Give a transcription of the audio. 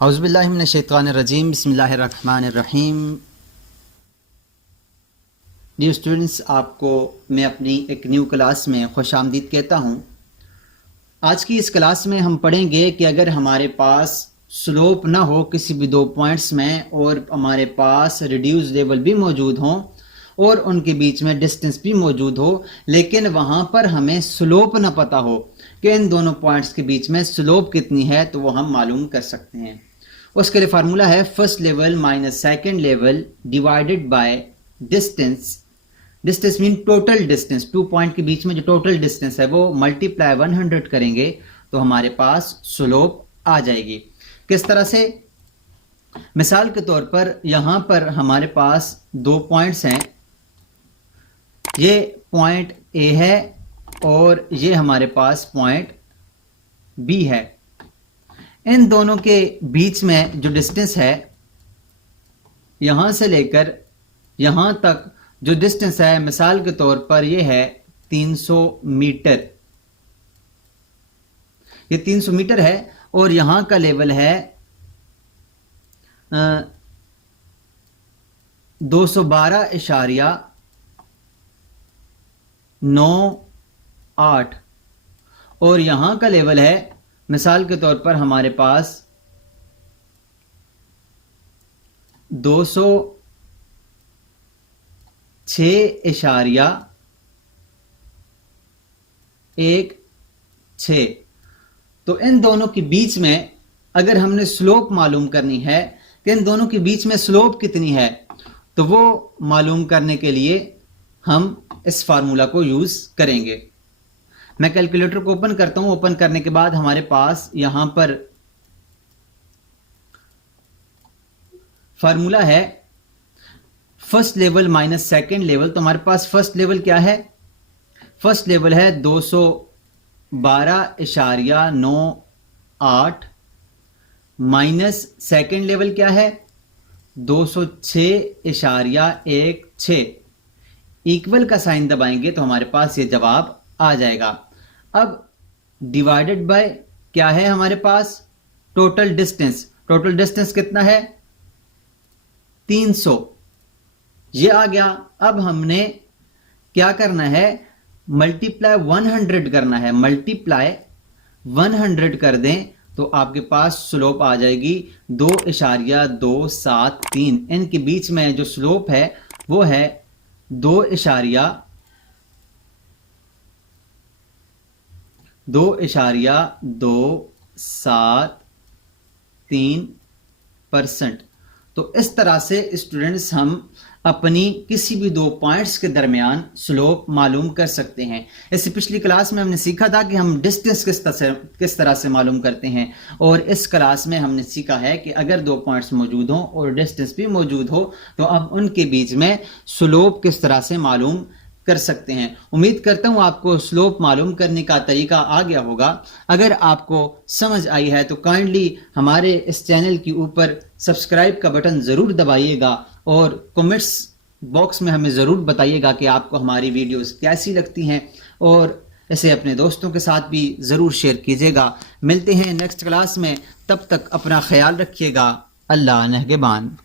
औज़ुबिल्लाहि मिनश्शैतानिर्रजीम बिस्मिल्लाहिर्रहमानिर्रहीम। Dear students, आपको मैं अपनी एक न्यू क्लास में खुशामदीद कहता हूँ। आज की इस क्लास में हम पढ़ेंगे कि अगर हमारे पास स्लोप ना हो किसी भी दो पॉइंट्स में और हमारे पास रिड्यूस लेवल भी मौजूद हों और उनके बीच में डिस्टेंस भी मौजूद हो, लेकिन वहाँ पर हमें स्लोप ना पता हो कि इन दोनों पॉइंट्स के बीच में स्लोप कितनी है, तो वो हम मालूम कर सकते हैं। उसके लिए फार्मूला है first level minus second level divided by distance. Distance mean total distance, two point के बीच में जो टोटल डिस्टेंस है वो मल्टीप्लाई 100 करेंगे तो हमारे पास स्लोप आ जाएगी। किस तरह से? मिसाल के तौर पर यहां पर हमारे पास दो पॉइंट्स हैं, ये पॉइंट ए है और ये हमारे पास पॉइंट बी है। इन दोनों के बीच में जो डिस्टेंस है यहां से लेकर यहां तक जो डिस्टेंस है, मिसाल के तौर पर यह है 300 मीटर। ये 300 मीटर है और यहां का लेवल है 212.98 और यहां का लेवल है, मिसाल के तौर पर हमारे पास 206.16। तो इन दोनों के बीच में अगर हमने स्लोप मालूम करनी है कि इन दोनों के बीच में स्लोप कितनी है, तो वो मालूम करने के लिए हम इस फार्मूला को यूज करेंगे। मैं कैलकुलेटर को ओपन करता हूं। ओपन करने के बाद हमारे पास यहां पर फार्मूला है first level minus second level. तो हमारे पास फर्स्ट लेवल क्या है? फर्स्ट लेवल है 212.98 माइनस सेकेंड लेवल क्या है 206.16। इक्वल का साइन दबाएंगे तो हमारे पास ये जवाब आ जाएगा। अब डिवाइडेड बाय क्या है हमारे पास? Total distance. टोटल डिस्टेंस कितना है? 300। ये आ गया। अब हमने क्या करना है? मल्टीप्लाई 100 करना है। मल्टीप्लाई 100 कर दें तो आपके पास स्लोप आ जाएगी 2.273। इनके बीच में जो स्लोप है वो है 2.273%। तो इस तरह से स्टूडेंट्स हम अपनी किसी भी दो पॉइंट्स के दरमियान स्लोप मालूम कर सकते हैं। इससे पिछली क्लास में हमने सीखा था कि हम डिस्टेंस किस तरह से मालूम करते हैं, और इस क्लास में हमने सीखा है कि अगर दो पॉइंट्स मौजूद हों और डिस्टेंस भी मौजूद हो तो अब उनके बीच में स्लोप किस तरह से मालूम कर सकते हैं। उम्मीद करता हूं आपको स्लोप मालूम करने का तरीका आ गया होगा। अगर आपको समझ आई है तो काइंडली हमारे इस चैनल के ऊपर सब्सक्राइब का बटन जरूर दबाइएगा और कमेंट्स बॉक्स में हमें जरूर बताइएगा कि आपको हमारी वीडियोस कैसी लगती हैं, और इसे अपने दोस्तों के साथ भी जरूर शेयर कीजिएगा। मिलते हैं नेक्स्ट क्लास में, तब तक अपना ख्याल रखिएगा। अल्लाह निगहबान।